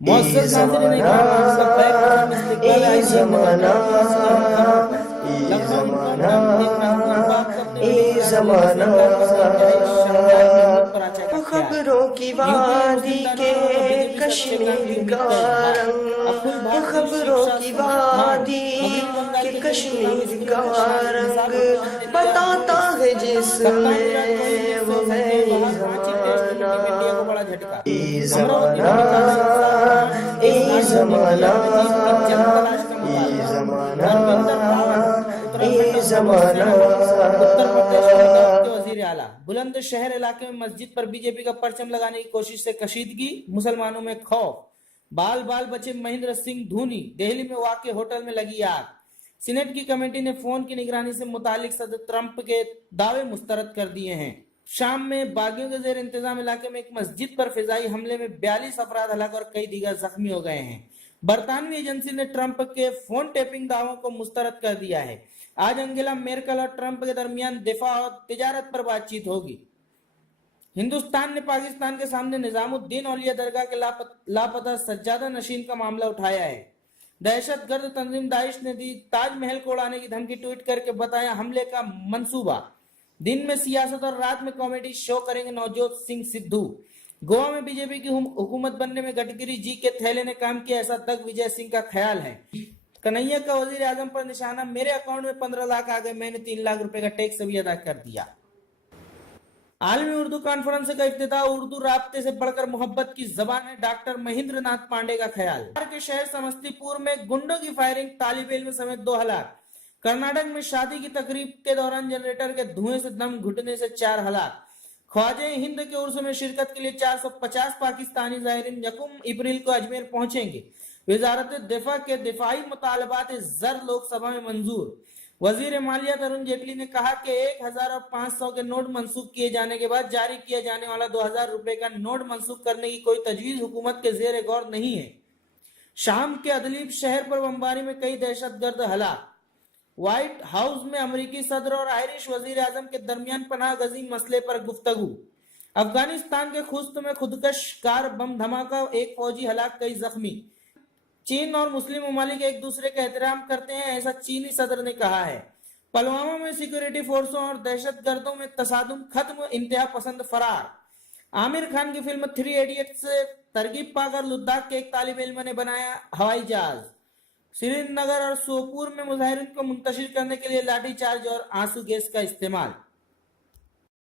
मुअज़्ज़ज़ नाज़रीन इकराम, आपका back programme इस्तिक़बाल है। आइए ज़माना, लखनऊ इन्फोग्राम एक महबूब बाप को अपने वीडियो बनाने वाले ज़माना, वसीम लाल हुसैन इंतहाई शानदार महमूद पर आचा का ख्याल। खबरों की यूपी में वादी मुस्लिम के दानों और बीजेपी से अच्छे काम की उम्मीद का इजहार। अखिल भारतीय खबरों शिक्षा की संस्थान वादी मगरबी बंगाल के के कई इस्लामी कश्मीर स्कूलों का में निसाब हुकूमत ने लिया बताता नोटिस। है कप्तान विराट कोहली ने जिसमें वो से है सदे बाहर, रांची टेस्ट में टीम इंडिया को बड़ा झटका। अमरावती ज़माना, में निकाला इंसाफ कमांड 29 गाड़ियों ने किया मजीद की जल्द तलाश का मुतालबा। धर्मेंद्र रावत उत्तराखंड और ज़माना, उत्तर प्रदेश में दौलत के वजीर आला। बुलंद शहर इलाके में मस्जिद पर बीजेपी का परचम लगाने की कोशिश से कशीदगी, मुसलमानों में खौफ। बाल बाल बचे महेंद्र सिंह धोनी, दिल्ली में वाक़ होटल में लगी आग। सीनेट की कमेटी ने फोन की निगरानी से मुतालिक सदर ट्रंप के दावे मुस्तरद कर दिए हैं। शाम में बागियों के जेर इंतजाम इलाके में एक मस्जिद पर फिजाई हमले में 42 अफराद हलाक और कई दीगर जख्मी हो गए हैं। बरतानवी एजेंसी ने ट्रंप के फोन टेपिंग दावों को मुस्तरद कर दिया है। आज अंगेला मेर्केल और ट्रंप के दरमियान दिफा और तिजारत पर बातचीत होगी। हिंदुस्तान ने पाकिस्तान के सामने निजामुद्दीन औलिया दरगाह के लापता सज्जादा नशीन का मामला उठाया है। दहशतगर्द तंजीम दाइश ने दी ताजमहल को उड़ाने की धमकी, ट्वीट करके बताया हमले का मंसूबा। दिन में सियासत और रात में कॉमेडी शो करेंगे नवजोत सिंह सिद्धू। गोवा में बीजेपी की हुकूमत बनने में गडकरी जी के थैले ने काम किया, ऐसा दिग्विजय सिंह का ख्याल है। कन्हैया का वजीर आजम पर निशाना, मेरे अकाउंट में 15 लाख आ गए, मैंने 3 लाख रुपए का टैक्स भी अदा कर दिया। आलमी उर्दू कॉन्फ्रेंस का इफ्तिताह, उर्दू राब्ते से बढ़कर मोहब्बत की जबान है, डॉक्टर महेंद्र नाथ पांडे का ख्याल। बिहार के शहर समस्तीपुर में गुंडों की फायरिंग, तालिब इल्म समेत 2 हलाक। कर्नाटक में शादी की तकरीब के दौरान जनरेटर के धुएं से दम घुटने से 4 हलाक। ख्वाजा हिंद के उर्स में शिरकत के लिए 450 पाकिस्तानी ज़ायरीन 1 अप्रैल को अजमेर पहुंचेंगे। वजारत दिफा के दिफाई मुतालबात ज़र लोकसभा में मंजूर। वजीर मालिया अरुण जेटली ने कहा कि 1000 और 500 के नोट मंसूख किए जाने के बाद जारी किया जाने वाला 2000 रुपए का नोट मंसूख करने की कोई तजवीज हुकूमत के जेर गौर नहीं है। शाम के अदलीब शहर पर बमबारी में कई दहशतगर्द हलाक। व्हाइट हाउस में अमेरिकी सदर और आयरिश वजीर आजम के दरमियान पनाह गजी मसले पर गुफ्तगू। अफगानिस्तान के खुस्त में खुदकश कार बम धमाका, 1 फौजी हलाक, कई जख्मी। चीन और मुस्लिम ममालिक एक दूसरे का एहतराम करते हैं, ऐसा चीनी सदर ने कहा है। पुलवामा में सिक्योरिटी फोर्सों और दहशतगर्दों में तसादुम खत्म, इंतहा पसंद फरार। आमिर खान की फिल्म 3 इडियट्स से तरगीब पाकर लद्दाख के एक तालिब इल्म ने बनाया हवाई जहाज। श्रीनगर और सोपोर में मुजाहिरीन को मुंतशिर करने के लिए लाठीचार्ज और आंसू गैस का इस्तेमाल।